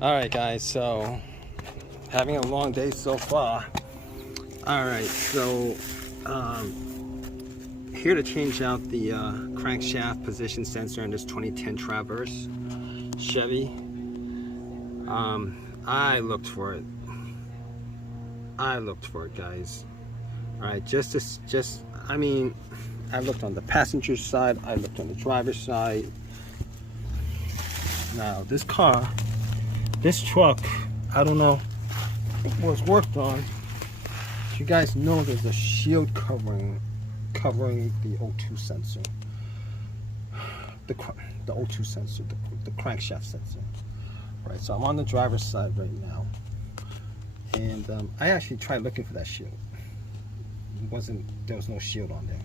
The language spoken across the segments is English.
Alright guys, so having a long day so far. Alright, so here to change out the crankshaft position sensor in this 2010 Traverse Chevy. I looked for it. Guys. Alright, I mean, I looked on the passenger side, I looked on the driver's side. Now this truck, I don't know, was worked on. You guys know there's a shield covering the O2 sensor, the O2 sensor, the crankshaft sensor. Right, so I'm on the driver's side right now, and I actually tried looking for that shield. There was no shield on there.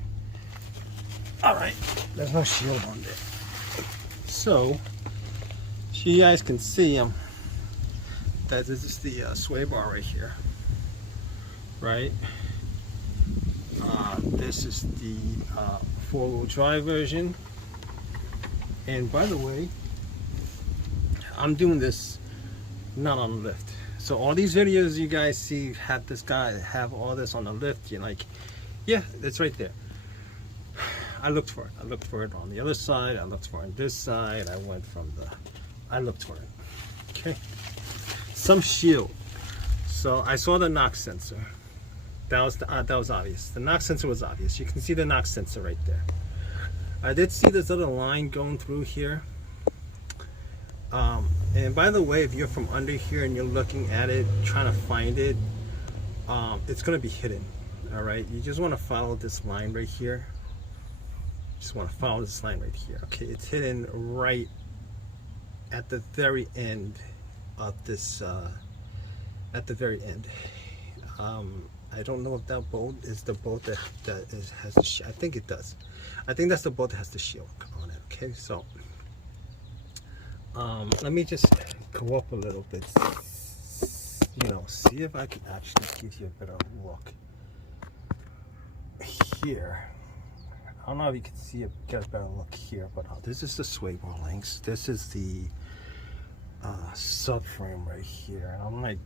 All right, there's no shield on there. So you guys can see that this is the sway bar right here, right? This is the four-wheel drive version. And by the way, I'm doing this not on the lift. So all these videos you guys see have this guy have all this on the lift. You're like, yeah, it's right there. I looked for it. I looked for it on the other side. I looked for it on this side. I looked for it. Okay. Some shield. So I saw the knock sensor. That was obvious. The knock sensor was obvious. You can see the knock sensor right there. I did see this other line going through here. And by the way, if you're from under here and you're looking at it, trying to find it, it's going to be hidden. All right. You just want to follow this line right here. Just want to follow this line right here. Okay. It's hidden right at the very end of this, at the very end. I don't know if that bolt is the bolt that has the shield. I think it does. I think that's the bolt that has the shield on it. Okay, so let me just go up a little bit, see if I can actually give you a better look here. I don't know if you can see it, get a better look here, but this is the sway bar links. This is the subframe right here, and I'm like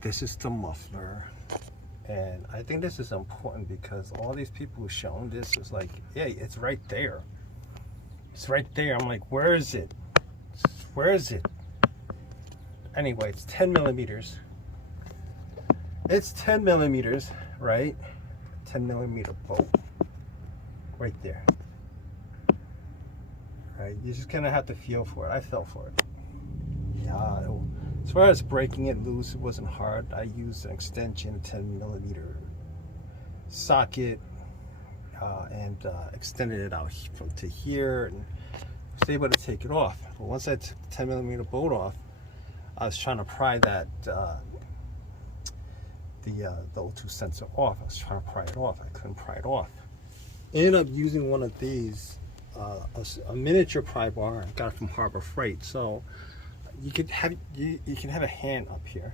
this is the muffler. And I think this is important because all these people who shown this is like, yeah, it's right there. It's right there. I'm like, where is it? Where is it? Anyway, it's 10 millimeters. It's 10 millimeters, right? 10 millimeter bolt. Right there. Right, you're just gonna have to feel for it. I fell for it. Yeah, as far as breaking it loose, it wasn't hard. I used an extension 10 millimeter socket and extended it out from to here, and was able to take it off. But once I took the 10 millimeter bolt off, I was trying to pry that the O2 sensor off. I was trying to pry it off. I couldn't pry it off. Ended up using one of these, a miniature pry bar. I got it from Harbor Freight. So you can have a hand up here.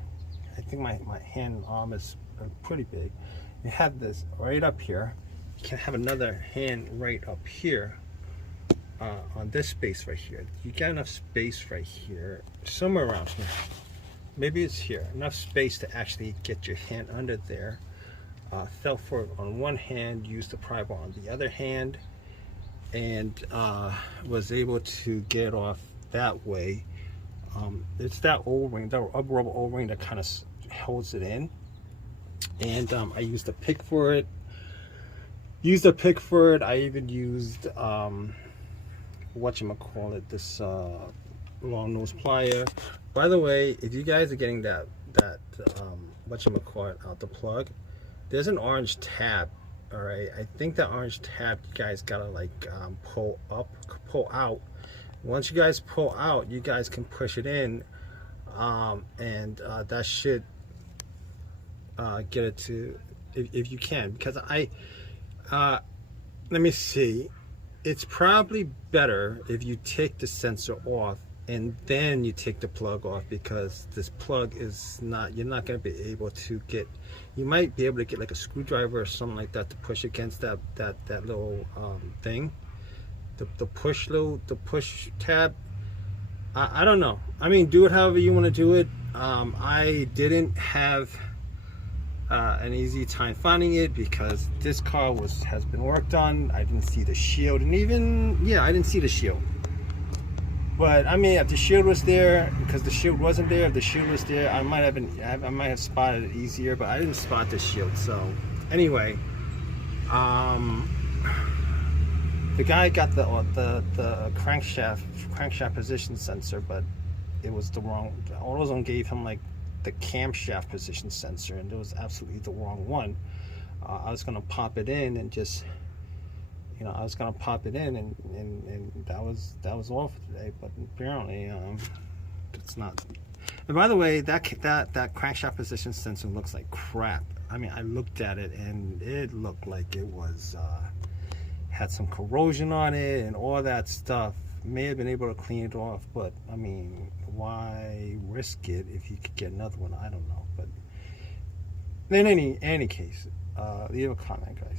I think my hand and arm is pretty big. You have this right up here. You can have another hand right up here on this space right here. You got enough space right here, somewhere around here. Maybe it's here. Enough space to actually get your hand under there. Fell for it on one hand, used the pry bar on the other hand, and was able to get off that way. It's that O-ring, that rubber O-ring that kind of holds it in. And I used a pick for it. I even used this long nose plier. By the way, if you guys are getting that out the plug, there's an orange tab. All right, I think that orange tab you guys gotta like pull out. Once you guys pull out, you guys can push it in, and that should get it to, if you can, because let me see, it's probably better if you take the sensor off and then you take the plug off, because this plug is you're not going to be able to get, you might be able to get like a screwdriver or something like that to push against that little thing. The push tab, I don't know. I mean, do it however you want to do it. I didn't have an easy time finding it because this car has been worked on. I didn't see the shield, and even I didn't see the shield. But I mean, if the shield was there, because the shield wasn't there, if the shield was there, I might have spotted it easier. But I didn't spot the shield. So anyway, the guy got the crankshaft position sensor, but it was the wrong. AutoZone gave him like the camshaft position sensor, and it was absolutely the wrong one. I was gonna pop it in and just, and that was all for today. But apparently, it's not. And by the way, that crankshaft position sensor looks like crap. I mean, I looked at it and it looked like it was had some corrosion on it and all that stuff. May have been able to clean it off, but I mean, why risk it if you could get another one? I don't know. But in any case, leave a comment, guys.